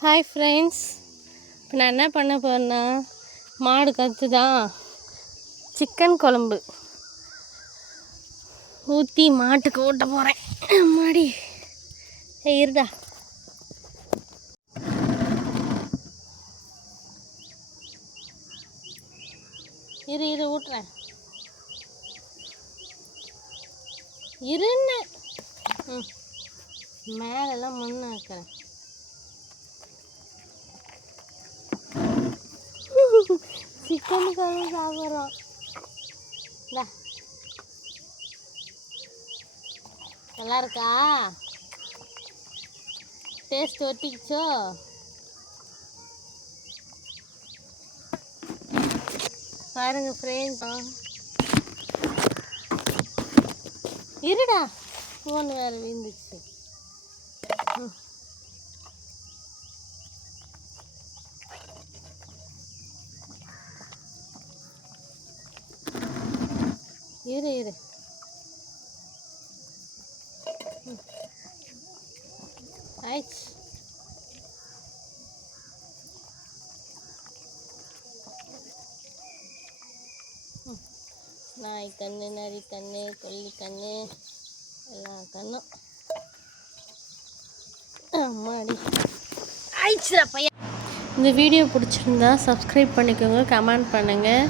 Hi friends, இப்போ நான் என்ன பண்ண போகிறேன்னா, மாடு கற்றுதான் சிக்கன் குழம்பு ஊற்றி மாட்டுக்கு ஊட்ட போகிறேன். மாடி இருடா, இரு ஊட்டுறேன் இருன்னு. மேலெல்லாம் மண்ணா இருக்கிறேன். சிக்கன் குழம்பு சாப்பிட்றோம். நல்லா இருக்கா? டேஸ்ட் ஒட்டிக்கிச்சோ? பாருங்க ஃப்ரெண்ட்ஸ், இருடா, ஃபோன் வேறு விழுந்துச்சு. இரு ஆயிடுச்சு. நாய் கண்ணு, நரி கண்ணு, கொல்லி கண்ணு, எல்லா கண்ணும் அம்மாடி ஆயிடுச்சுடா பையன். இந்த வீடியோ பிடிச்சிருந்தா சப்ஸ்கிரைப் பண்ணிக்கோங்க, கமெண்ட் பண்ணுங்கள்.